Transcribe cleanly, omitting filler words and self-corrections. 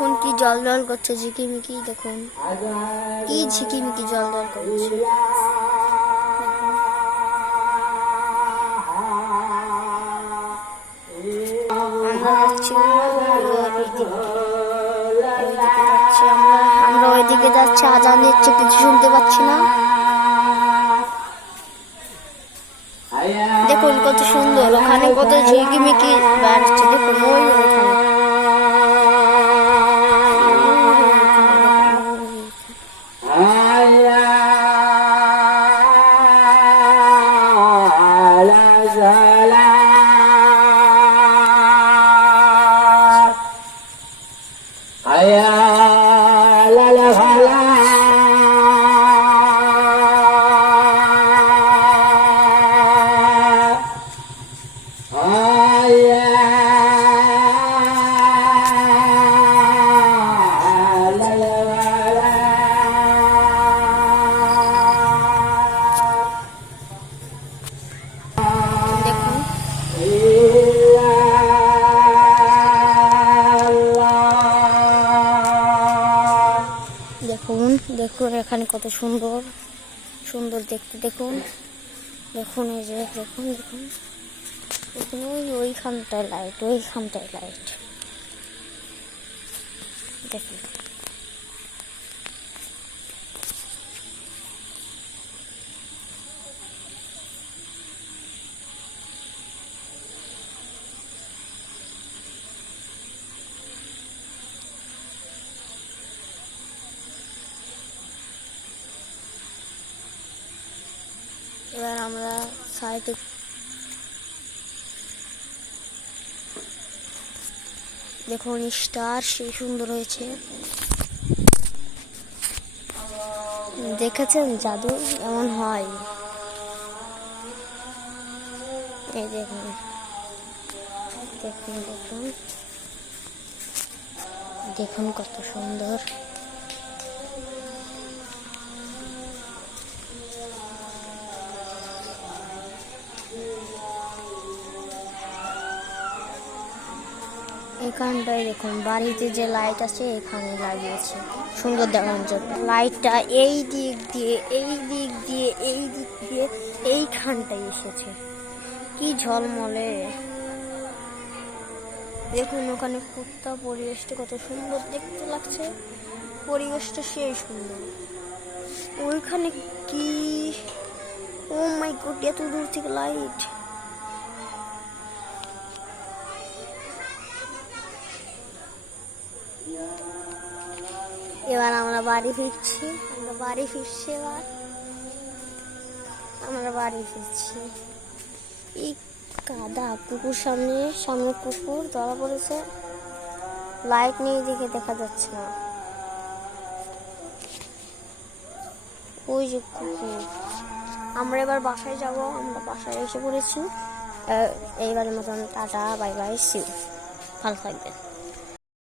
দেখুন কি জল জল করছে, ঝিকিমিকি দেখুন কি ঝিকিমিকি জল জল করছে। আমরা যাচ্ছি আমরা ওইদিকে যাচ্ছি, আজান দিচ্ছে, কিছু শুনতে পাচ্ছি না। দেখুন কত সুন্দর, ওখানে কত ঝিকিমিকি বাড়ছে, দেখুন ওই ওখানে। দেখুন দেখুন এখানে কত সুন্দর সুন্দর দেখতে, দেখুন দেখুন এই যে দেখুন দেখুন দেখুন ওইখানটায় লাইট, ওইখানটায় লাইট দেখুন। এবার আমরা সাইডে দেখুন স্টার সেই সুন্দর হয়েছে, দেখেছেন জাদু এমন হয়। এই দেখুন দেখুন দেখুন দেখুন কত সুন্দর। এখানটায় দেখুন বাড়িতে যে লাইট আছে এখানে লাগিয়েছে সুন্দর দেখানোর জন্য। লাইটটা এই দিক দিয়ে এই দিক দিয়ে এই দিক দিয়ে এইখানটায় এসেছে, কি ঝলমলে দেখুন। ওখানে কুত্তা, পরিবেশটা কত সুন্দর দেখতে লাগছে, পরিবেশটা সেই সুন্দর। ওইখানে কি, ও মাই গড, এত দূর থেকে লাইট। এবার আমরা বাড়ি ফিরছি, এবার আমরা বাড়ি ফিরছি। এই কাদা, কুকুর সামনে কুকুর ধরা পড়েছে, লাইট নিয়ে দিকে দেখা যাচ্ছে না, ওই যে কুকুর। আমরা এবার বাসায় যাব, আমরা বাসায় এসে পড়েছি। এইবারের মতন ta-ta, bye bye, see you, ভালো থাকবেন।